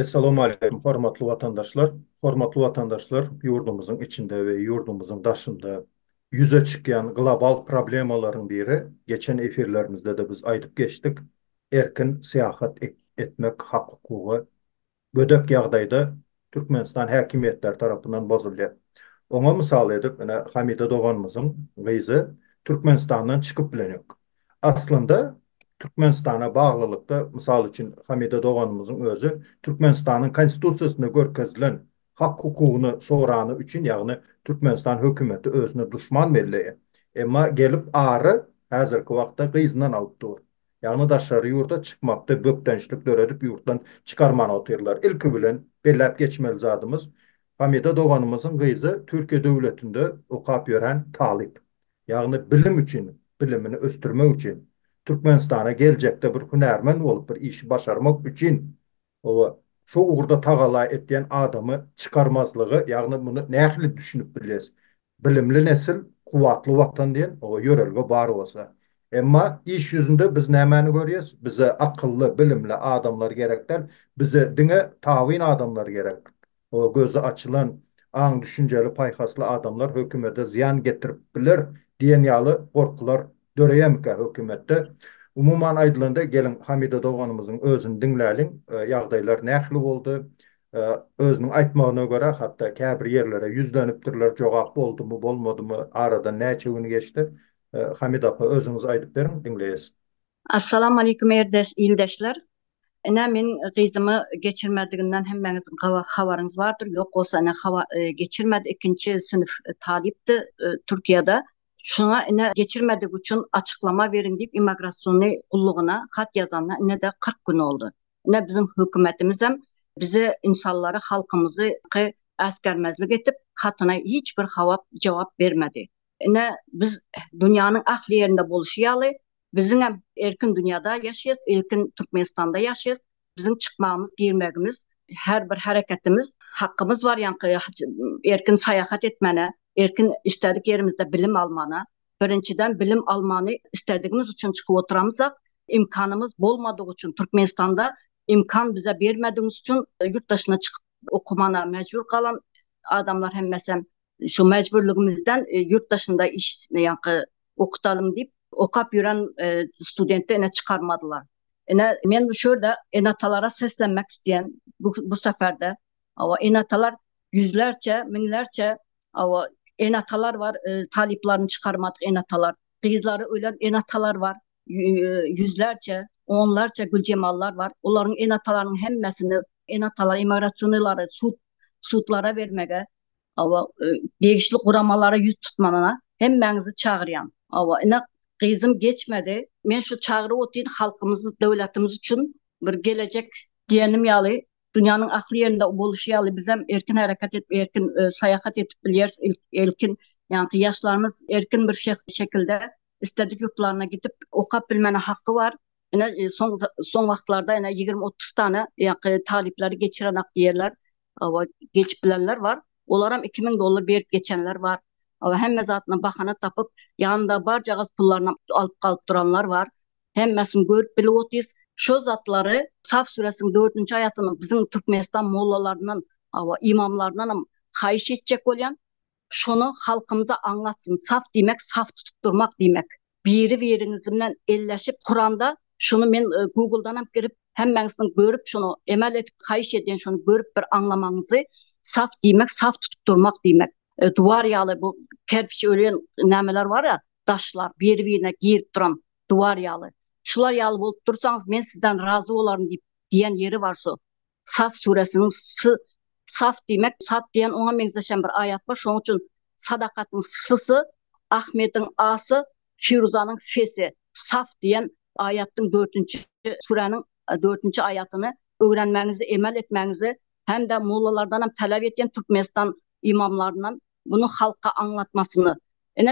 Esselamu Aleyküm, hormatly vatandaşlar. Hormatly vatandaşlar, yurdumuzun içinde ve yurdumuzun dışında yüze çıkan global problemaların biri, geçen efirlerimizde de biz aytıp geçtik, erkin seyahat etmek hak hukuku gödek ýagdaýda Türkmenistan häkimetleri tarapyndan bozulýar. Oňa mysal edip, Hamida Doganmyzyň gyzy Türkmenistandan çykyp bilenok. Aslında Türkmenistana bağlılıkta, misal için Hamida Doğanımızın özü Türkmenistan'ın konstitusiýasyna görkezilen hak hukugyny sorany üçin, ýagny Türkmenistan hökümeti özüne düşman belli. Emma gelip ary häzirki wagtda gyzynan alyp dur. Ýagny daşary ýurda çykmakda bökdençlik döredip ýurtdan çykarmany otyrlar. Ilki bilen belläp geçmeli zadymız Hamida Doğanymyzyň gyzy Türkiýe döwletinde okap ýören talip. Ýagny bilim üçin, bilimini östürmek üçin Türkmenistan'a gelecekte bir hünermen olup bir işi başarmak için o şu uğurda tagala etdiyen adamı çıkarmazlığı, yani bunu nähili düşünüp bilýäs. Bilimli nesil kuwatly watan diyen o yörelge bar olsa. Emma iş yüzünde biz nämäni görýäs? Bize akıllı, bilimli adamlar gerekler. Bize dine tawin adamlar gerek. O gözü açılan, an düşünceli, paýhasly adamlar hökümete ziyan getirip bilir diyen ýaly korkular döreýemkä hökümette. Umuman aýdylanda gelin Hamida Doğanymyzyň özüni dinläliň, ýagdaýlar nähili boldy. Özüniň aýtmagyna görä, hatda käbir ýerlere ýüzlenipdirler, jogap boldymy, bolmadymy, arada näçe gün geçdi. Hamida apa özüňiz aýdyp beriň, dinleýäs. Assalamu alaikum ildeşler. Men gyzymy geçirmediginden hemmeňizin habaryňyz bardyr. Ýok bolsa geçirmedi, ikinci sınıf talipdi Türkiýede. Şuna geçirmedik üçün açıklama verin deyip immigrasyony gulluguna hat yazanlar de 40 gün oldu. Bizim hökümetimiz hem bize insanları, halkımızı askermezlik etip hatına hiçbir cevap vermedi. Biz dünyanın ahli yerinde boluşýaly. Bizim hem erkin dünyada yaşayız, erkin Türkmenistan'da yaşayız. Bizim çıkmamız, girmemiz, her bir hareketimiz, hakkımız var. Yani erkin sayahat etmene, erkin istedik yerimizde bilim almana, birinciden bilim almanı istediğimiz için çıkıp oturamızak, imkanımız bolmadığı için Türkmenistan'da imkan bize vermediğimiz için yurt dışına çıkıp okumana mecbur kalan adamlar hem mesela şu mecburluğumuzdan yurt dışında iş okutalım deyip okap yürüyen studentleri çıkarmadılar. Men şurada enatalara seslenmek isteyen bu seferde enatalar yüzlerce, minlerce enatalar var, taliplerini çıkarmadık enatalar. Kızları ölen enatalar var, yüzlerce, onlarca gülcemallar var. Onların enatalarının hemmesini enatalar, immigrasyonları sudlara vermege, değişiklik kuramalara yüz tutmanına hemmenizi çağıryan. Kızım geçmedi. Men şu çağrı otuyun halkımızı, devletimiz için bir gelecek diyenim yalı. Dünyanın aklı yerinde boluşýaly. Biz hem erkin hareket edip, erkin sayahat edip bilýärs. Erkin, yani yaşlarımız erkin bir şekilde istedik yurtlarına gidip okap bilmene hakkı var. Son vaktlarda 20-30 tane talipleri geçiren diýerler. Geçip bilenler var. Olar hem $2000 berip geçenler var. Hem zatına bakana tapıp yanında barca pullarını alıp kalıp duranlar var. Hemmesini görüp bilip otuyuz. Şu zatları Saf Suresinin 4. ayatını bizim Türkmenistan mollalarından, imamlarından hayiş edecek olan şunu halkımıza anlatsın. Saf demek, saf tutup durmak demek. Birinizimden elleşip Kur'an'da şunu ben Google'dan hem girip hemmenizden görüp şunu emel edip hayiş eden şunu görüp bir anlamanızı saf demek, saf tutup durmak demek. Duvar yağlı bu kerpiç ölen nämeler var ya, taşlar birine girip duran duvar yağlı. Şular yağlı bolup dursanız men sizden razı olarım diyen yeri var şu. Saf suresinin saf demek, saf diyen ona benzeşen bir ayet var. Şonun için sadakatın sısı, Ahmet'in ası, Firuza'nın fesi. Saf diyen ayetin 4. surenin 4. ayetini öğrenmenizi, emel etmenizi hem de mollalardan hem talep eden Türkmenistan imamlarından bunu halka anlatmasını.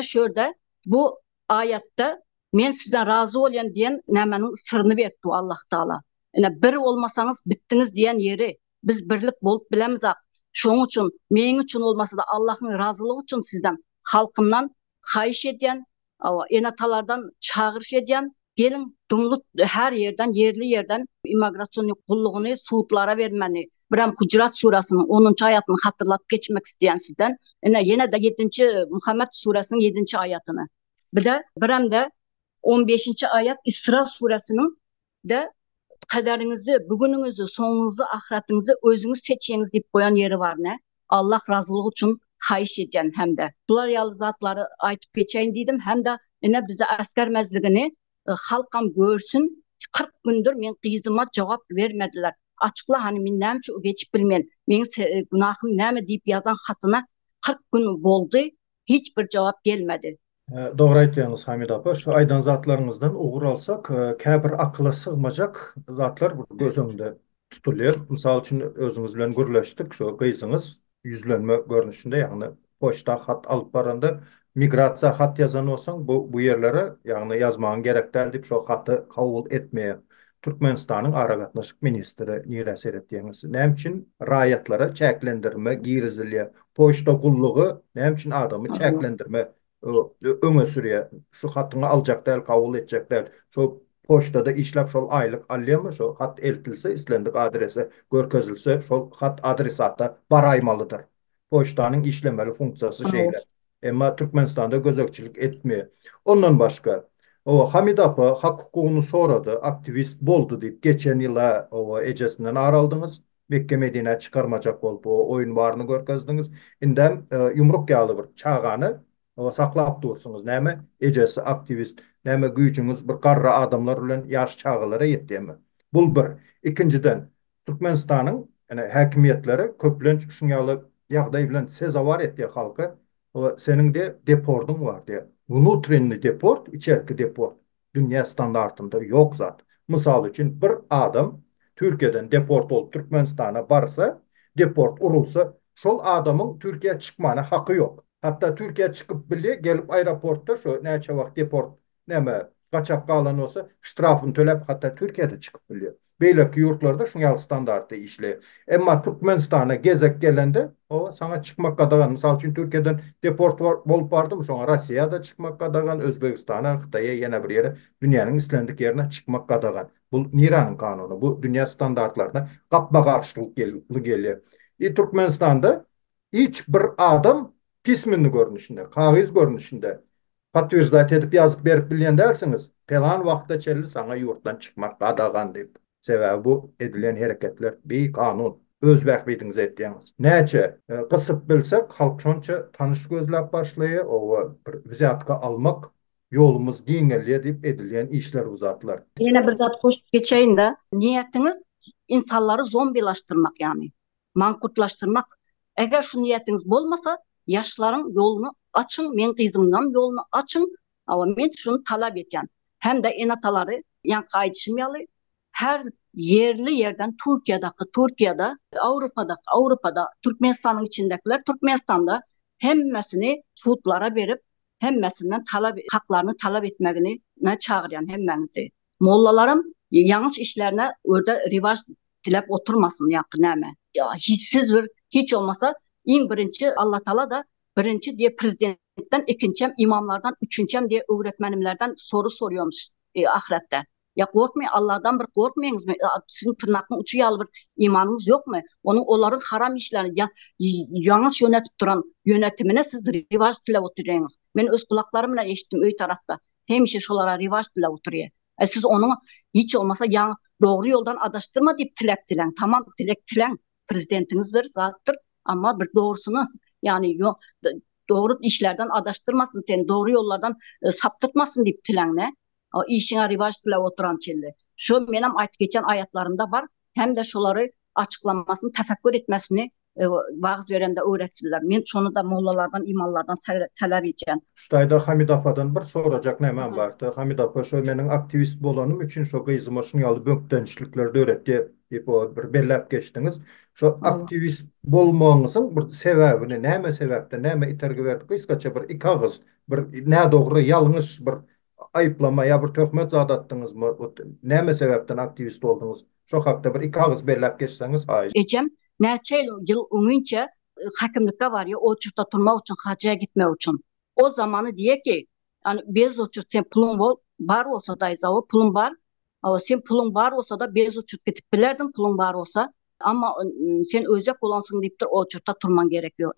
Şöyle bu ayette men sizden razı olan diyen nämenin sırrını verdi Allah Teala. Bir olmasanız bittiniz diyen yeri biz birlik bolup bilemizak. Şoň üçin men üçin olmasa da Allah'ın razılığı için sizden halkımdan hayiş eden, enatalardan çağırış eden, gelin dumlut her yerden, yerli yerden immigrasyon kulluğunu suudlara vermeni, Biram Hucurat surasının 10. ayetini hatırlatıp geçmek isteyen sizden. Yine de 7. Muhammed surasının 7. ayetini. Bir de biram da 15. ayet İsra surasının de kaderinizi, bugününüzü, sonunuzu, ahiretinizi özünüz seçeyiniz deyip koyan yeri var ne? Allah razılığı için hayiş edeceğim hem de. Bunlar yalı zatları aytıp geçeyim dedim. Hem de bize askermezliğini halkam görsün. 40 gündür men kızıma cevap vermediler. Açıkla hani men näme geçip bilmeyen. Men günahım näme deyip yazan hatına 40 gün oldu. Hiçbir cevap gelmedi. Doğru aytýaňyz Hamid apa. Şu aýdan zatlarыңızdan ugur alsak, käbir akla sığmajak zatlar bu göz öňünde tutulýar. Mysal üçin özüňiz bilen gürleşdik. Şu gyzyňyz yüzlenme görnüşinde, ýagny poçta hat alyp baranda migrasiýa hat ýazan bolsaň, bu ýerlere ýagny ýazmagyň gerek däl diýip şo haty kabul etmeýär. Türkmenistanyň ara gatnaşyk ministri Nira Seretdiňiz näme üçin raýatlara çäklendirme, girizilýär, poçta gullugy näme üçin adamy çäklendirme öňe sürýär. Şu hatyňy aljak däl, kabul etjek däl. Şu poçtada işläp şol aýlyk alýarmy? Şo hat eltilse, islendik adrese görkezilse, şol hat adresata baraýmalydyr. Poçtanyň işlemeli funksiyasy şeýle. Emma Türkmenistanda gözekçilik etmeýär. Ondan başga o Hamid apa hak hukugyny sorady, aktivist boldu diýip geçen ýyla o ejesinden araldyňyz. Mekke Medine çıkarmacak bolup o oyun baryny görkezdiňiz. Indem yumruk ýaly bir çağany saklap dursunuz. Näme ejesi aktivist, näme güýçüňiz bir garra adamlar bilen ýaş çağalara ýetdimi? Bul bir. İkinciden Türkmenistanyň häkimetleri köplenç şuňaly ýagdaý bilen sezawar etdi halka. Senin de deportun var diye. Внутренний deport, içerki deport. Dünya standartında yok zat. Misal için bir adam Türkiye'den deport olup Türkmenistan'a barsa, deport urulsa, şol adamın Türkiye çıkmana hakkı yok. Hatta Türkiye çıkıp bile gelip aeroportta şu näçe wagt deport näme kaçap kalan olsa ştrafını төлep hatta Türkiye'de çıkıp biliyor. Beýleki ýurtlarda şuňal standarty işle. Emma Türkmenistan'a gezek gelende o sana çıkmak kadagan. Misal üçin Türkiye'den deport bolup bardymy, şoňa Russiýada çıkmak kadagan, Özbegistan'a, Hytaýa, ýene bir ýere, dünýäniň islendik ýerine çıkmak kadagan. Bu Niranyň kanuny, bu dünýä standartlaryna gapma garşylyk gelýär. Türkmenistanda hiç bir adam pisminli görünüşünde, kagiz görünüşünde patwirdat edip yazıp berip bilýän dälsiňiz, pelan wagtda çelli sana ýurtdan çıkmak gadagan diýip. Sebäbi bu edilen hereketler bir kanun. Öz wagtyňyzy etdiňiz. Näçe gysyp bilsek, halk şonça tanış gözläp başlaýar, o bir viziatka almak ýolumuz giňelýär diýip edilen işler uzatlar. Yine bir zat koşup geçeyim de niyetiniz insanları zombilaştırmak yani mankutlaştırmak. Eğer şu niyetiniz bolmasa yaşların yolunu açın, men kızımdan yolunu açın. Ama men şunu talep etken. Hem de enataları yan kayıtışmayalı. Her yerli yerden Türkiye'de, Avrupa'da Türkmenistan'ın içindekiler Türkmenistan'da hemmesini tutlara verip hemmesinden haklarını talep etmegini çağıran hemmenizi. Mollalarım yanlış işlerine orada rivaj dilep oturmasın yakın näme. Ya hiç olmasa en birinci Allah Teala da birinci diye prezidentten, ikincem imamlardan, üçüncem diye öğretmenimlerden soru soruyormuş ahirette. Ya korkmayın, Allah'tan bir korkmayınız mı? Sizin tırnakın uçu yalı bir imanınız yok mu? Onların haram işlerini yanlış yönetip duran yönetimine siz rivaj dile oturuyorsunuz. Ben öz kulaklarımla eşittim öy tarafta. Hemşe şolara rivaj dile oturuyor. Siz onu hiç olmasa doğru yoldan adaştırma deyip tilek dilen. Tamam, tilek dilen prezidentinizdir, zattır. Ama bir doğrusunu yani doğru işlerden adaştırmasın seni, doğru yollardan saptırtmasın deyip dilen ne? O işine rivaj dile oturan çelli. Şu benim geçen ayetlerimde var. Hem de şoları açıklamasını, tefekkür etmesini vaaz verende öğretsinler. Men şonu da mollalardan, imallardan talep edeceğim. Şuýda Hamid apadan bir sorajak näme bardy. Hamid apa şo meniň aktivist bolanym üçin şo gyzyma şuňaly bökdençlikleri öğretdi diýip o bir bellep geçdiňiz. Şo aktivist bolmagyňyzyň bir sebäbini, näme sebäpden, näme itergi berdi? Kıskaça bir iki agyz, bir nä dogry, ýalňyş bir aýplama ýa bir töhmet zadatdyňyzmy? Näme sebäpden aktivist boldyňyz? Şo hakda bir iki agyz bellep geçseňiz haýyr. Ejem näçe ýyl öňünçe hakimlikde var ya, o çurta turmak üçün, hacıya gitmek üçün. O zamanı diye ki, yani bez uçur sen pulun var olsa da o pulun var. Ama sen pulun var olsa da bez uçur gidip bilerdin pulun var olsa. Ama sen özek olansın deyiptir, o çurta turman gerekiyor.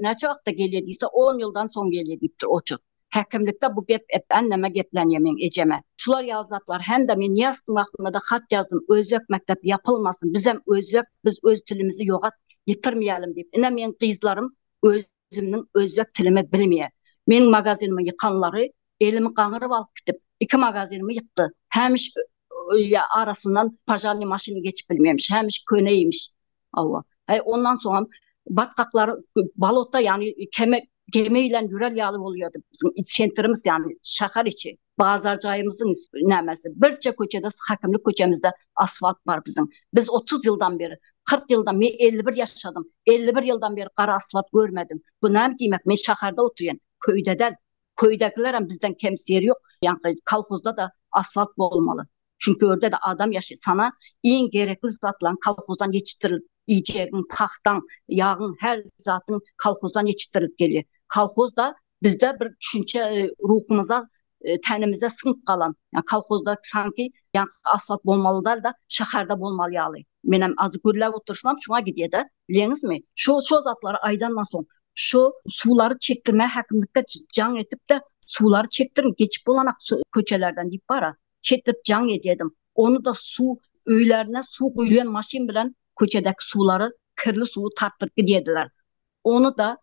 Neçe vakta gelediyse 10 yıldan son gelediyiptir o çurt. Hakimlikte bu gep anneme geplenyemen eceme. Şular yazatlar hem de men yazdım vaktında da hat yazdım. Özök mektep yapılmasın. Bizem özök, biz öz tilimizi yogat yitirmeyelim deyip. Ine men kızlarım özümün özök tilimi bilmeye. Men magazinimi yıkanları elimi kanırıp alıp gidip 2 magazinimi yıktı. Hemiş ya arasından pajalni maşını geçip bilmemiş. Hemiş köneymiş. Allah. Ondan sonra batkaklar balota yani gemiyle yürel yağlı oluyordu. Bizim sentrimiz yani şahar içi. Bazarcayımızın nemesi. Birçe köçede, hakimlik köçemizde asfalt var bizim. Biz 30 yıldan beri 40 yıldan ben 51 yaşadım. 51 yıldan beri kara asfalt görmedim. Bu ne demek? Ben şaharda oturuyorum. Köyde de köydekiler bizden kimse yok. Yani kalkozda da asfalt olmalı. Çünkü orada da adam yaşıyor. Sana en gerekli zatlan kalkozdan yetiştirilip yiyeceğin, pahtan, yağın, her zatın kalkozdan yetiştirilip geliyor. Kalkoz da bizde bir düşünce ruhumuza, tenimize sınıp kalan. Yani kalkozda sanki yani asfalt olmalı da şehirde olmalı yalı. Benim az gürler oturuşmam şuna gidiyor da. Biliyorsunuz mi? Şu zatları aydan sonra şu suları çektirmeye hakimlikte can etip de suları çektirin geçip olanak köçelerden deyip bara çektirip can ediyordum. Onu da su öylerine su kuyulan maşin bilen köçedeki suları kirli suyu tarttırıp gidiyordular. Onu da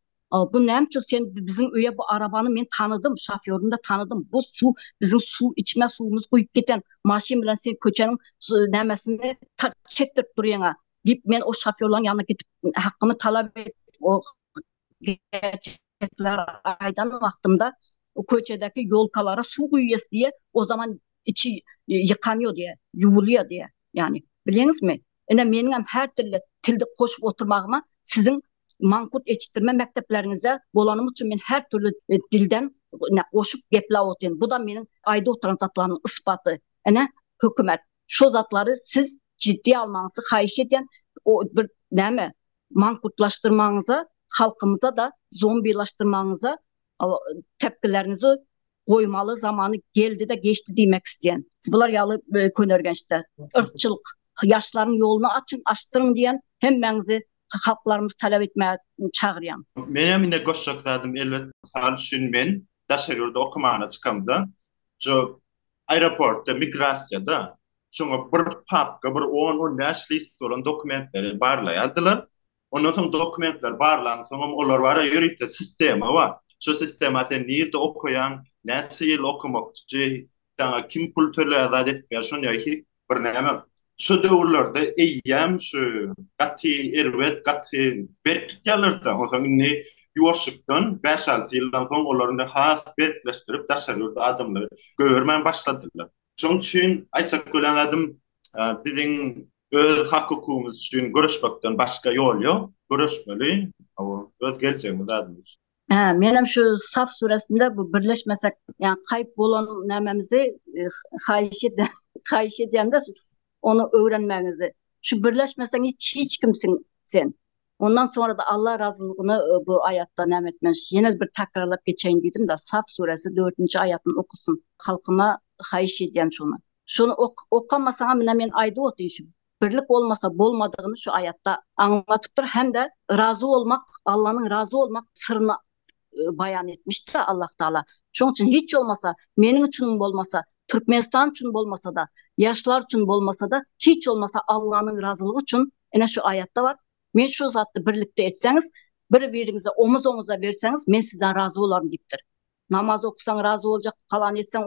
bu nemçe sen bizim öye bu arabanı ben tanıdım, şoförünü de tanıdım. Bu su bizim su içme suyumuz koyup giden maşin bilen sen köçenin nemesini çektirip duruyorsun. Deyip ben o şoförlerin yanına gidip hakkımı talep edip o gerçekler aydan vaktımda o köçedeki yolkalara su koyuyoruz diye o zaman içi yıkanıyor diye, yuvuluyor diye. Yani biliyorsunuz mu? Yani benim her türlü tilde koşup oturmağıma sizin mankut yetiştirme mekteplerinize bolanım için ben her türlü dilden koşup gepla oturuyorum. Bu da benim ayda oturan zatlarının ispatı. Yani hükümet şu zatları siz ciddi almanızı hayiş eden o bir ne mi mankutlaştırmanıza halkımıza da zombilaştırmanıza tepkilerinizi koymalı zamanı geldi de geçti demek isteyen. Bunlar yalı könörgen işte. Irkçılık, yaşların yolunu açın, açtırın diyen hemmenizi halklarımız talep etmeye çağırıyan. Menem ine goşşakdadım elbet hal üçün men daşarırda okumana çıkamda. Şu aeroportta, migrasyada şuna bir papka, bir 10-15 list olan dokumentleri barlayadılar. Ondan sonra dokumentler barlan, sonra olar var yürüyüp sistema var. Şu sistemada nerede okuyan, neçe yıl okumakçı, kim pul türlü azad etmiyor, şuna bir neme. Şu dövrlerde eyyem şu gati ervet gati berkityalarda o zaman ne yuvarşıktan 5-6 yıldan sonra onların has berkleştirip tasarrufta adımları görmen başladılar. Onun için aytsak ölen adım bizim öz hukukumuz için görüşmekten başka yol yok. Görüşmeli. Ama öz geleceğimiz adımız. Menem şu Saf suresinde bu birleşmesek yani kayıp bolan nememizi hayiş eden de onu öğrenmenizi. Şu birleşmesen hiç kimsin sen. Ondan sonra da Allah razılığını bu ayatta nem etmiş. Yine bir tekrarlayıp geçeyim dedim de Saf suresi 4. ayatını okusun. Halkıma hayiş eden şunu. Şunu okamasana men ayda okuyuşum. Birlik olmasa bolmadığını şu ayatta anlatıptır. Hem de razı olmak, Allah'ın razı olmak sırrını bayan etmişti Allah Teala. Şunun için hiç olmasa, benim için olmasa, Türkmenistan için olmasa da, yaşlar için olmasa da, hiç olmasa Allah'ın razılığı için yine şu ayette var. Men şu zatı birlikte etseniz, birbirinize omuz omuza verseniz, men sizden razı olurum deyiptir. Namaz okusan razı olacak, falan etsen,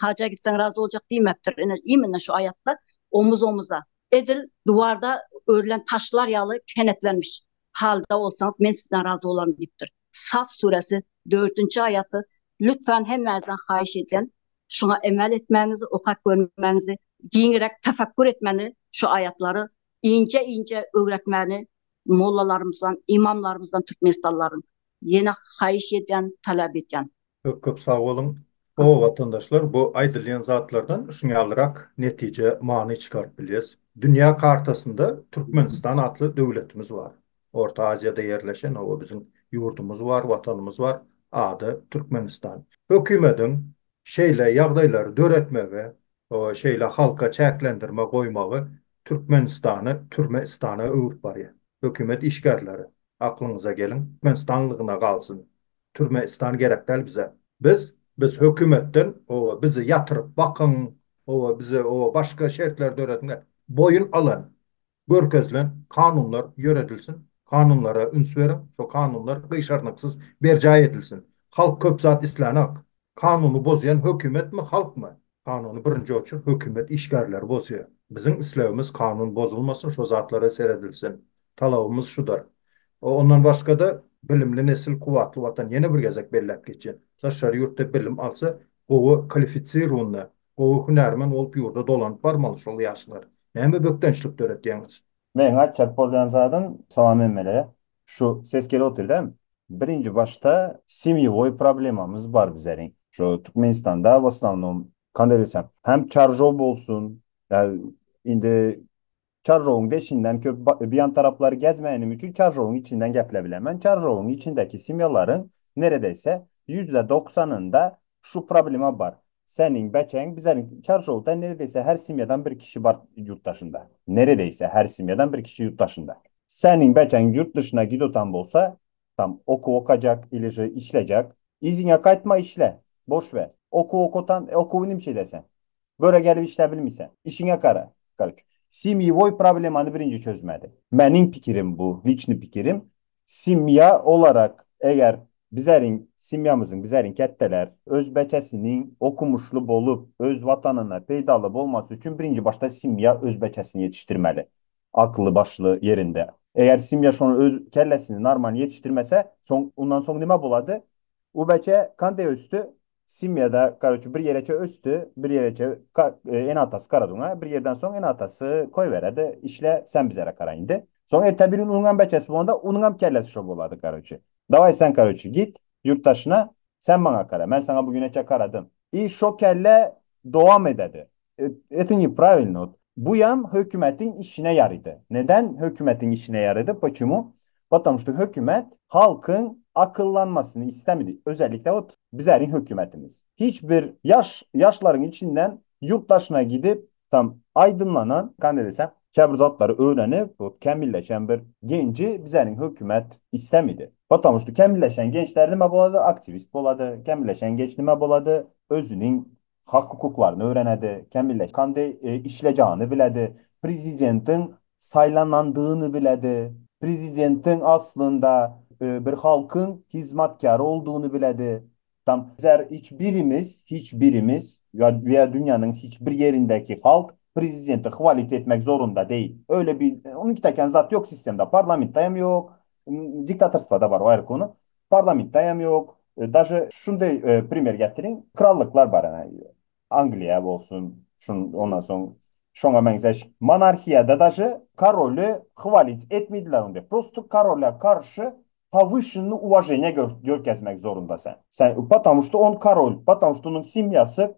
haca gitsen razı olacak demektir. Yani şu ayette omuz omuza. Edil duvarda örülen taşlar yağlı kenetlenmiş halde olsanız, men sizden razı olurum deyiptir. Saf suresi 4. ayatı lütfen hemmenizden hayiş eden şuna emel etmenizi, okak görmenizi, giyinerek tefekkür etmeni şu ayatları ince ince öğretmeni mollalarımızdan, imamlarımızdan, Türkmenistanların yine hayiş eden, talep eden. Çok sağ olun. O vatandaşlar bu aydırlayan zatlardan şunu alarak netice, mani çıkarıp biliriz. Dünya kartasında Türkmenistan adlı devletimiz var. Orta Asya'da yerleşen o bizim yurdumuz var, vatanımız var. Adı Türkmenistan. Hükümetin şeyle yağdayları döretme ve o şeyle halka çeklendirme koymağı Türkmenistan'ı Türkmenistan'a övüp var ya. Hükümet işgärleri. Aklınıza gelin. Türkmenistanlığına kalsın. Türkmenistan gerek değil bize. Biz hükümetten o bizi yatırıp bakın, o bize o başka şertlerde öğretmenler boyun alın. Görkezlen kanunlar yönetilsin. Kanunlara üns verin. O kanunlar kıyşarnıksız berca edilsin. Halk köp zat islanak. Kanunu bozayan hükümet mi halk mı? Kanunu birinci ölçü hükümet işgärler bozuyor. Bizim islavimiz kanun bozulmasın, şu zatlara seyredilsin. Talabımız şudur. Ondan başka da bilimli nesil kuvvetli vatan yeni bir gezek bellep geçen. Dışarı yurtta bilim alsa, o kalificirunla, o hünermen olup yurda dolanıp barmalı şol yaşlar. Näme böktençlik öğretýäňiz? Men açak bolýan zadym salam emmelere. Şu ses geli otur değil mi? Birinci başta semiyvoy problemamız var bizlerin. Şu Türkmenistan'da v основном kanda desem hem çarjov bolsun. Yani indi çarjovun içinden köp bir yan tarafları gezmeyenim için çarjovun içinden gepile bilemem. Çarjovun içindeki simyaların neredeyse %90'ında şu problema var. Senin beçen bizlerin çarjovda neredeyse her simyadan bir kişi var yurttaşında. Neredeyse her simyadan bir kişi yurttaşında. Senin beçen yurt dışına gidotan bolsa tam okuyacak, ilişi işleyecek. İzine kaytma işle. Boş ver. Okutan, benim şey desen. Böyle gelip işleyebilmişsen. İşine kara. Simyevoy problemini birinci çözmedi. Benim pikirim bu, lichni pikirim. Simya olarak eğer bizlerin ketteler öz beçesinin okumuşlu bolup öz vatanına peydalı olması için birinci başta simya öz beçesini yetiştirmeli. Aklı başlı yerinde. Eğer simya şunu öz kellesini normal yetiştirmese ondan sonra ne buladı? O beçe kande üstü simyada karıcı bir yereçe östü, bir yereçe en atası karaduna, bir yerden sonra en atası koy veredi. İşle sen bizlere karayındı. Sonra ertebirin unungan beçesi bu onda unungan kellesi şov oladı karıcı. Davay sen karıcı git yurttaşına sen bana kara. Ben sana bugün eçe karadım. İyi şo kelle devam ededi. Etini правильно. Bu yam hükümetin işine yarıydı. Neden hükümetin işine yaradı? Почему? Потому что hükümet halkın akıllanmasını istemedi. Özellikle o bizlerin hükümetimiz. Hiçbir yaşların içinden yurttaşına gidip tam aydınlanan, kan desem, kebrizatları öğrenip bu kemilleşen bir genci bizlerin hükümet istemedi. Потому что kemilleşen gençler nime boladı? Aktivist boladı. Kemilleşen genç nime boladı? Özünün hak hukuklarını öğrenedi. Kemilleşen kande işleyeceğini biledi. Prezidentin saylanandığını biledi. Prezidentin aslında bir halkın hizmetkarı olduğunu biledi. Tam bizler hiçbirimiz veya dünyanın hiçbir yerindeki halk prezidenti kvalite etmek zorunda değil. Öyle bir onun kiteken zat yok sistemde. Parlamentta hem yok. Diktatörlükte da var o ayrı konu. Parlamentta hem yok. Даже şunda primer getirin. Krallıklar var. Yani. Angliya olsun. Ondan sonra şuna benzer monarxiyada даже королü хвалить etmediler onu. Просто короле karşı повышенное уважение görkezmek zorundasın. Потому что он король, потому что onun simyası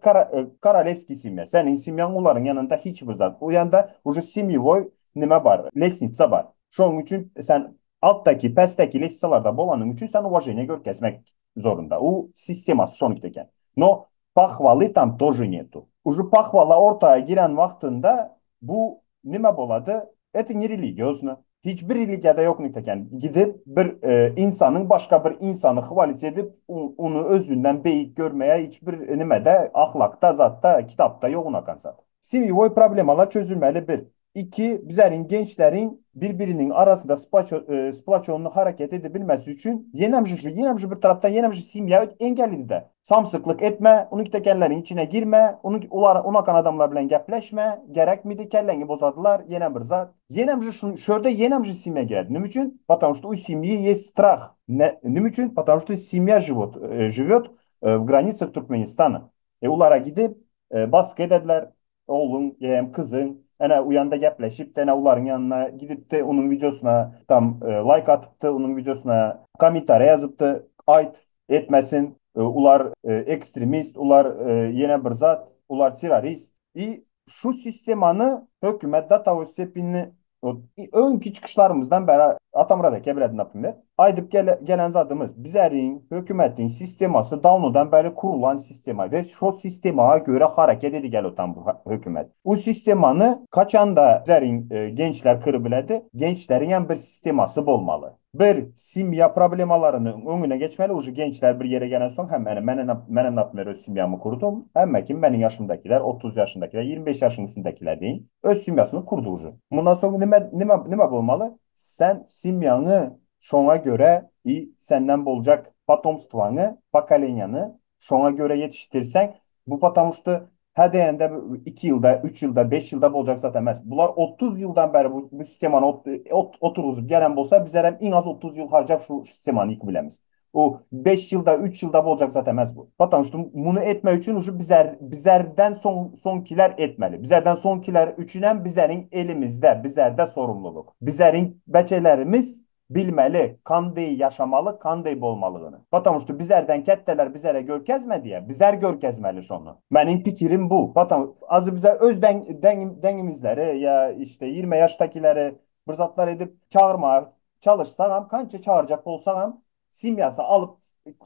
королевский simya. Senin simyan onların yanında hiçbir zat. O yanında уже семьевой nime var? Lesnitsa var. Şunun için sen alttaki, pestteki lesnitsalarda bolanın için sen уважение görkezmek zorunda. O sisteması şonuktayken. No pahvalı tam тоже нету. Уже pahvala ortaya giren vaktinde bu nime boladı? Etin religioznu. Hiçbir religiyada yok niteken. Gidip bir insanın başka bir insanı hvalit edip onu özünden beyik görmeye hiçbir nimede, ahlakta, zatta, kitapta yok ona kansat. Simyevoy problemalar çözülmeli bir. İki, bizlerin gençlerin birbirinin arasında splaçonlu hareket edebilmesi için yenemci bir taraftan yenemci simya engelledi de. Samsıklık etme, onun tekerlerin içine girme, ona kan adamlar bilen gepleşme, gerek miydi kelleni bozadılar, yenem bir zat. Yenemci şurada yenemci simya girdi. Nim için? Потому что у семьи есть страх. Nim için? Потому что семья живет в границах Türkmenistan'a. Ulara gidip baskı edediler. Oğlun, kızın, uyanda gepleşip de onların yanına gidip de onun videosuna tam like atıp da onun videosuna komentar yazıp da ait etmesin. Ular ekstremist, ular yine bir zat, ular terörist. Şu sistemanı hükümet de tavsiye O önkü çıkışlarımızdan beri Atamra'da kebiledin apımı. Aydıp gelen zadımız bizlerin hükümetin sisteması davnodan beri kurulan sistema ve şu sistemaya göre hareket edigel otan bu hükümet. Bu sistemanı kaçan da bizlerin gençler kırıbiledi. Gençlerin en bir sisteması olmalı. Bir simya problemalarının önüne geçmeli. Ucu gençler bir yere gelen son hemen ben yapmıyor öz simyamı kurdum. Hem kim benim yaşımdakiler 30 yaşındakiler 25 yaşın üstündekiler değil. Öz simyasını kurdu ucu. Bundan sonra ne olmalı? Sen simyanı şona göre senden olacak patomstvanı, bakalenyanı şona göre yetiştirsen bu patamıştı hadi de 2 yılda, 3 yılda, 5 yılda olacak zaten. Bunlar 30 yıldan beri bu sistemanı oturup gelen bolsa bizler en az 30 yıl harcap şu sistemanı yıkıbilemiz. O 5 yılda, 3 yılda olacak zaten bu. Patamıştı bunu etme için şu bizlerden sonkiler etmeli. Bizlerden sonkiler üçünen bizlerin elimizde, bizlerde sorumluluk. Bizlerin beçelerimiz bilmeli, kanday yaşamalı, kanday bolmalığını. Patamıştı bizlerden ketteler bizlere görkezme diye, bizler görkezmeli şunu. Benim fikrim bu. Azı bize öz dengimizleri ya işte 20 yaştakileri bırzatlar edip çağırmaya çalışsam, kança çağıracak olsam simyası alıp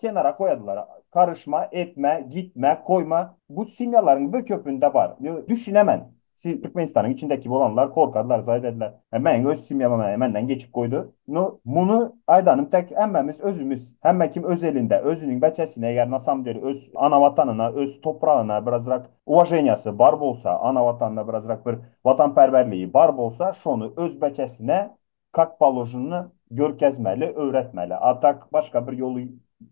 kenara koyadılar. Karışma, etme, gitme, koyma. Bu simyaların bir köpünde var. Düşünemem. Türkmenistan'ın içindeki olanlar korkadılar, zannediler. Hemen öz simyama hemenden geçip koydu. Bunu aydanım tek emmemiz özümüz. Hemen kim öz elinde, özünün beçesine eğer nasam deri öz ana vatanına, öz toprağına birazrak uvajenyası bar bolsa, ana vatanına birazrak bir vatanperverliği bar bolsa, şunu öz beçesine kakbalojunu görkezmeli, öğretmeli. Atak başka bir yolu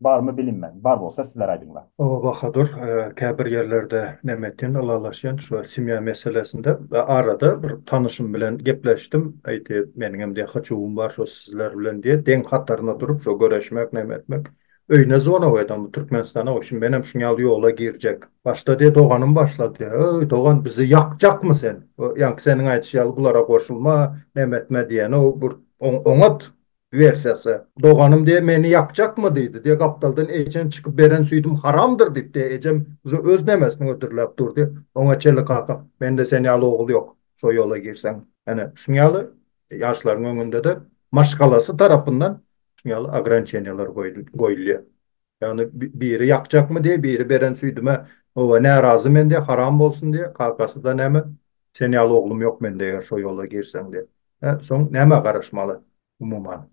var mı bilinmez. Var olsa sizler aydınlar. O vakadur, käbir yerlerde nemetin alalaşan şu simya meselesinde arada bir tanışım bilen gepleştim. Ayti mening hem de haçuğum var şu sizler bilen diye denk hatlarına durup şu göreşmek nemetmek. Öyne zona oydan bu Türkmenistan'a o şimdi benim şunyal yola girecek. Başta diye Doğan'ın başladı diye. Ey Doğan bizi yakacak mı sen? Yani senin aytışalı bulara koşulma nemetme diyene o onat versiyası. Doğanım diye beni yakacak mı dedi diye kaptaldan ecem çıkıp beren süydüm haramdır deyip diye ecem öz demesini ötürlep durdu. Ona çeli kalkam. Ben de seni yalı oğul yok. Şu yola girsen. Yani şunyalı yaşların önünde de maşgalası tarafından şunyalı agrançenyalar koyuluyor. Yani biri yakacak mı diye biri beren süydüme o ne razı men diye haram olsun diye kalkası da ne mi? Seni yalı oğlum yok men diye şu yola girsen diye. Son neme karışmalı umuman.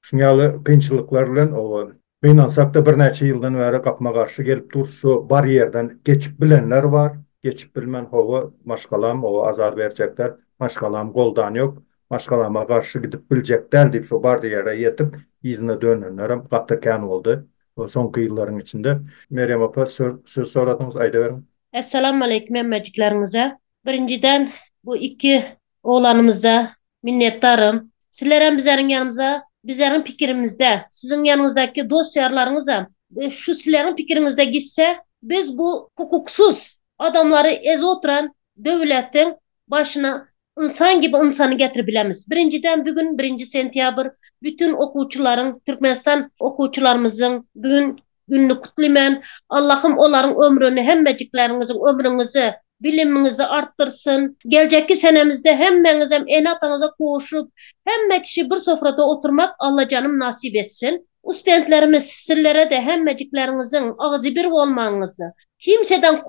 Şunyalı kıyınçılıklar bilen o kıynansaq da bir neçe yıldan beri kapma karşı gelip dur şu bariyerden geçip bilenler var. Geçip bilmen hova maşgalam o azar verecekler. Maşgalam goldan yok. Maşgalama karşı gidip bilecekler deyip şu bariyere yetip izine dönenler katırken oldu. O son yılların içinde. Meryem Apa söz soradınız ayda verin. Esselamu Aleyküm emmeciklerinize. Birinciden bu iki oğlanımıza minnettarım. Sizlerin bizlerin yanımıza, bizlerin fikrimizde, sizin yanınızdaki dosyalarınıza şu sizlerin fikrinizde gitse biz bu hukuksuz adamları ez oturan devletin başına insan gibi insanı getirebiliriz. Birinciden bugün 1. sentyabr bütün okuçuların, Türkmenistan okuçularımızın bugün gününü kutlayman. Allah'ım onların ömrünü, hemmeciklerinizin ömrünüzü, biliminizi arttırsın. Gelecek senemizde hemmeniz hem enatanıza koşup, hemme kişi bir sofrada oturmak Allah canım nasip etsin. Ustentlerimiz sizlere de hemmeciklerinizin ağzı bir olmanızı, kimseden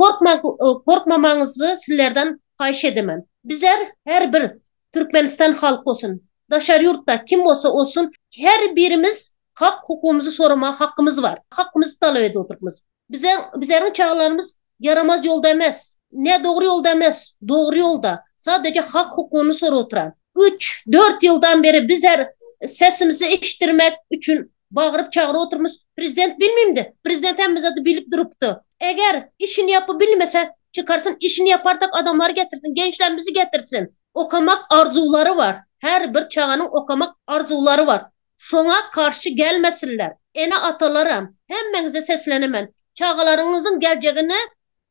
korkmamanızı sizlerden xahiş edemem. Bizler her bir Türkmenistan halkı olsun, dışarı yurtta kim olsa olsun her birimiz hak hukukumuzu sorma hakkımız var. Hakkımızı talep ediyor oturmamız. Bizlerin çağlarımız yaramaz yolda emez. Ne doğru yolda emez. Doğru yolda. Sadece hak hukukunu soru oturan. 3-4 yıldan beri bizler sesimizi iştirmek için bağırıp çağırıp oturmuş. Prezident bilmeyeyim Prezident hem bize de bilip duruptu. Eğer işini yapıp bilmese çıkarsın işini yapartak adamları getirsin. Gençlerimizi getirsin. Okumak arzuları var. Her bir çağının okumak arzuları var. Şuna karşı gelmesinler. Ene atalarım. Hemmenize seslenemem. Çağalarınızın geleceğini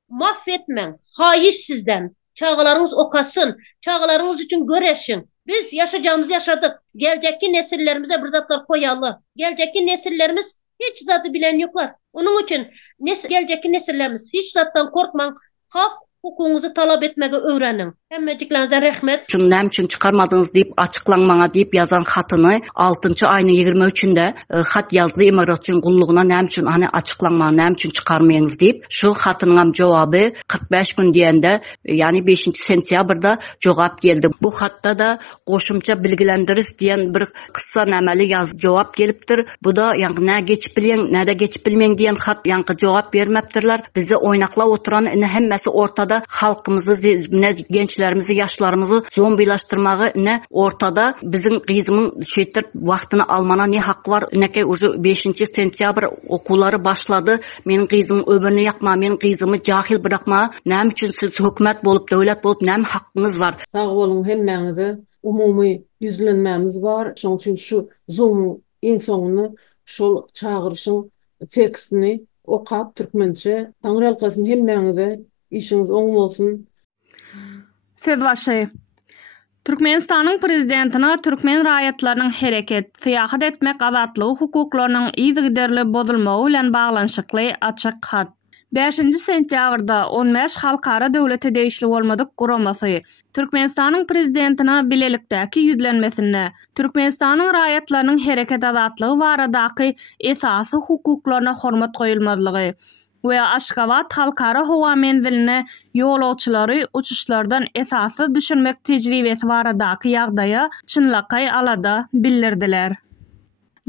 mahvetmen. Hayiş sizden. Çağalarınız okasın. Çağalarınız için göreşin. Biz yaşayacağımızı yaşadık. Geleceki nesillerimize bir zatlar koyalı. Geleceki nesillerimiz hiç zatı bilen yoklar. Onun için geleceki nesillerimiz hiç zattan korkman. Hak hukukuňuzy talap etmege öwrenin. Hemmejiklerinize rahmet. Şunu näme üçin çıkarmadınız deyip açıklanmaňa deyip yazan hatyny 6-njy aýynyň 23-inde hat yazdy immigrasiýon gulluguna näme üçin hani açıklanmaňa näme üçin çıkarmaýyňyz deyip şu hatynyň jogaby 45 gün diýende yani 5 sentýabrda jogap geldi. Bu hatda da goşumça bilgilendiris diýen bir kıssa nämeli jogap gelipdir. Bu da ýa-ni nä geçip bilýän, näde geçip bilmeň diýen hat ýa-ni jogap bermepdirler. Bizi oynaklap oturan hemmesi ortada halkymyzy, gençlerimizi, yaşlarımızı zombilaştırmağı ne ortada bizim kızımın şeytir vaktini almana ne hakkı var neke ucu 5. sentyabr okulları başladı menin kızımın ömrünü yakma menin kızımı cahil bırakma näme üçün siz hükümet bolup devlet bolup näme hakkınız var sağ olun hemmeňize umumi yüzlenmemiz var şoň üçin şu Zoom en soňuny şol çağırışyň tekstini okap türkmençe taňry alkasyn hemmeňize işiniz oň bolsun. Söz başı. Türkmenistanyň prezidentina türkmen raýatlarynyň hereket, syýahat etmek azatlygy hukuklarynyň ýygyderli bozulmagy bilen baglanşykly açyk hat. 5 sentýabrda 15 halkara döwlet edişli bolmadyk guramasy Türkmenistanyň prezidentina bilelikdäki ýüzlenmesine Türkmenistanyň raýatlarynyň hereket azatlygy baradaky esasy hukuklaryna hormat goýulmadylygy we Aşgabat halkara howa menziline ýolawçylary uçuşlardan esasy düşürmek tejribesi baradaky ýagdaýa çynlakay alada bildirdiler.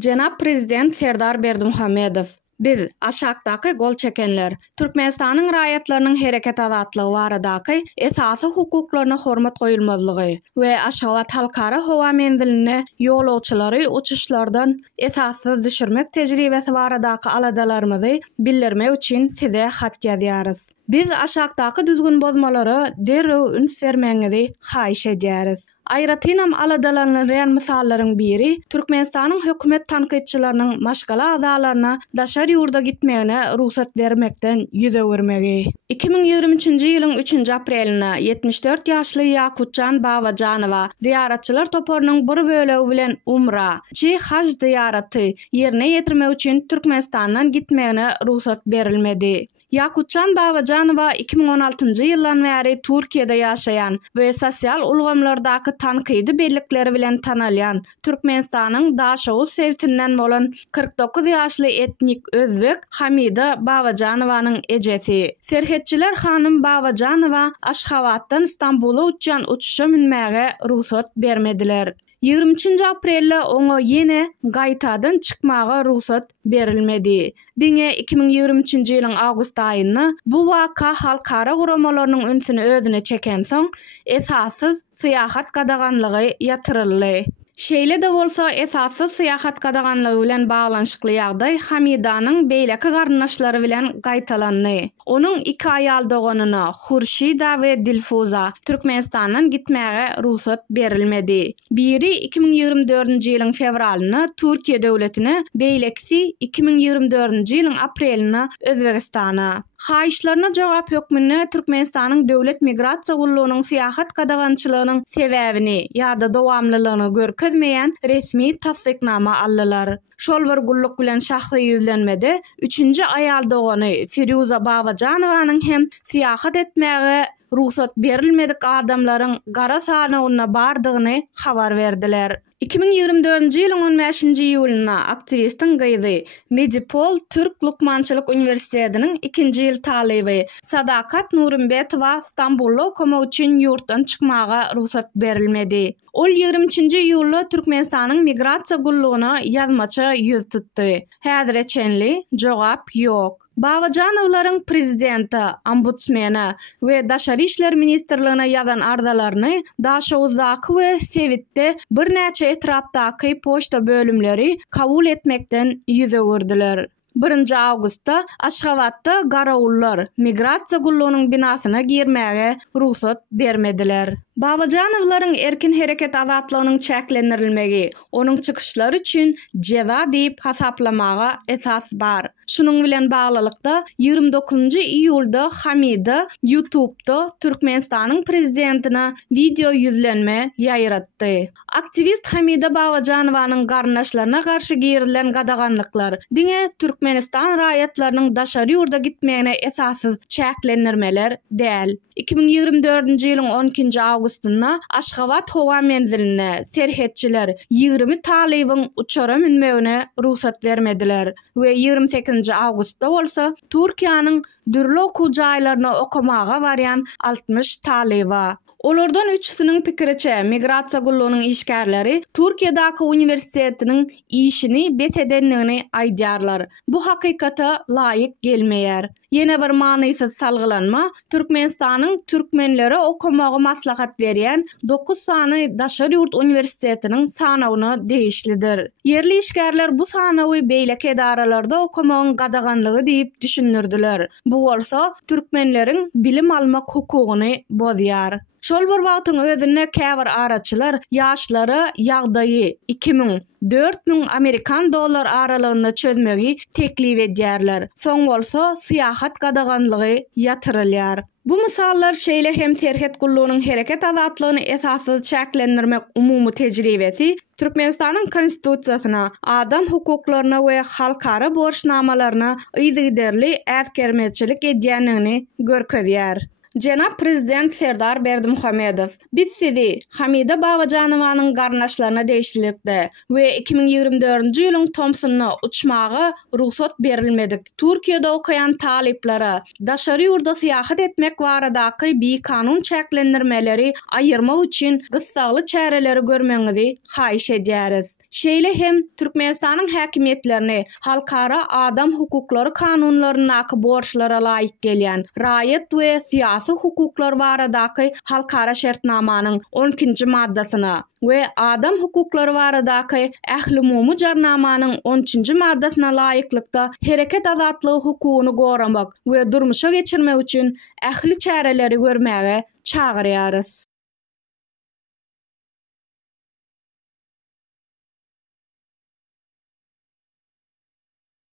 Jenap Prezident Serdar Berdimuhammedow biz aşakdaky gol çekenler Türkmenistanyň raýatlarynyň hereket azatlygy baradaky esasy hukuklaryna hormat goýulmadylygy we Aşgabat halkara howa menziline ýolawçylary uçuşlardan esassız düşürmek tejribesi baradaky aladalarymyzy bildirmek üçin size hat ýazýarys. Biz aşakdaky düzgün bozmalary derrew üns bermeňizi haýyş edýäris. Aýratynam aladalaryň misallaryň biri Türkmenistanyň hökümet tanqidçileriniň maşgala azalaryna daşary ýurda gitmegine ruhsat bermekden ýüze görmegi. 2023-nji ýylyň 3 aprelinde 74 ýaşly Yakutjan Babajanowa ziyaratçylar toparynyň bir bölegi bilen umra, haj ziyaraty ýerine ýetirmek üçin Türkmenistandan gitmegine ruhsat berilmedi. Yakutjan Babajanowa 2016-njy ýyldan bäri Türkiýede ýaşaýan we sosial ulgamlardaky tankydy bellikleri bilen tanalýan Türkmenistanyň daşawy sevtinden bolan 49 ýaşly etnik özbek Hamida Babajanowanyň ejesi. Serhetçiler hanym Babajanowa Aşgabatdan Istanbula uçan uçuşa minmäge ruhsat bermediler. 23 aprelde oňa ýene gaýtadan çykmaga ruhsat berilmedi. Diňe 2023-nji ýylyň awgust aýyny bu waka halkara guramalarynyň ünsüni özüne çeken soň esassız syýahat gadaganlygy ýatyryldy. Şeýle de bolsa esassız syýahat gadaganlygy bilen baglanşykly ýagdaý Hamidanyň beýleki garyndaşlary bilen gaýtalandy. Onuň 2 aýal doganyna Hurşida we Dilfuza Türkmenistandan gitmäge ruhsat berilmedi. Biri 2024-nji ýylyň fevralyny Türkiýe döwletine, beýlekisi 2024-nji ýylyň aprelini Özbegistana. Haýyşlaryna jogap hökmüne Türkmenistanyň döwlet migrasiýa gullugynyň syýahat gadagançylygynyň sebäbini ýa-da dowamlylygyny görkezmeýän resmi tasdiknama aldylar. Şol bir gulluk bilen şahsy ýüzlenmede 3-nji aýal dogany Firuza Babajanowanyň hem syýahat etmäge ruhsat berilmedik adamlaryň gara sanawyna bardygyny habar berdiler. 2024-nji ýylyň 15-nji ýulyna aktivistiň gyzy Medipol Türk Lukmançylyk Universitetiniň 2-nji ýyl talyby Sadakat Nurimbetowa Stambulla okumak üçin ýurtdan çykmaga ruhsat berilmedi. Ol 23-nji ýylda Türkmenistanyň migrasiýa gullugyna ýazmaça ýüz tutdy. Häzirçenli jogap ýok. Babajanowlaryň prezidenti, ombudsmeni we Daşary işler ministrligine ýazan ardalaryny daşawuzdaky we Sewitde bir näçe etrapdaky poçta bölümleri kabul etmekden ýüze gördiler. 1 awgustda Aşgabatda garawullar migrasiýa gullugynyň binasyna girmäge ruhsat bermediler. Babacanowlaryň erkin hereket azatlygynyň çäklendirilmegi, onuň çykyşlary üçin ceza diýip hasaplamaga esas bar. Şunun bilen baglylykda 29-njy iýulda Hamida YouTube'da Türkmenistanyň prezidentine video yüzlenme ýaýratdy. Aktivist Hamida Babajanowyň garnaşlaryna garşy girilen gadaganlyklar diňe Türkmenistan raýatlarynyň daşary ýurda gitmegine esassız çäklendirmeler däl. 2024-nji ýylyň 12-nji awgustynda Aşgabat howa menziline serhetçiler 20 talibyň uçara minmegine ruhsat bermediler we 28-nji awgustda bolsa Türkiýanyň dürli okuw jaýlaryna okumaga barýan 60 taliba. Olardan üçsünün pikiriçe migrasiya gullugynyň işgärleri Türkiýadaky universitetiniň işini betedenligini aýdýarlar. Bu hakykata laýyk gelmeýär. Yine bir manysyz salgylanma Türkmenistanyň türkmenlere okumagy maslahat berýän 9 sany daşary ýurt universitetiniň sanawyna değişlidir. Yerli işgärler bu sanawy beýlek edaralarda okumagyň gadaganlygy diýip düşünürdiler. Bu bolsa türkmenleriň bilim almak hukugyny bozýar. Şol bir wagtyň özüne käbir araçylar ýaşlara ýagdaýy 2000-4000 Amerikan dollar aralygyna çözmegi teklip edýärler. Soň bolsa syýahat gadaganlygy ýatyrylýar. Bu misallar şeýle hem serhet gullugynyň hereket azatlygyny esassyz çäklendirmek umumy tejribesi Türkmenistanyň konstitusiýasyna, adam hukuklaryna we halkara borçnamalaryna ýygyderli ätkermeçilik edýänligini görkezýär. Cenab Prezident Serdar Berdimuhammedow, biz sizi Hamida Babajanowyň garnaşlaryna değişiklikde we 2024-nji ýylyň Thompsonyna uçmaga ruhsat berilmedik. Türkiýede okuyan taliplara daşary ýurda syýahat etmek baradaky bir kanun çäklendirmeleri aýyrmak üçin gyssaly çäreleri görmeňizi haýyş edýäris. Şeýle hem Türkmenistanyň häkimetlerini halkara adam hukuklary kanunlaryna borçlara laýyk gelýän raýat we syýasy hukuklar baradaky halkara şertnamanyň 12-nji maddasyna we adam hukuklary baradaky ähli umumy jarnamanyň 13-nji maddasyna laýyklykda hereket azatlygy hukugyny goramak we durmuşa geçirmek üçin ähli çäreleri görmäge çagyrýarys.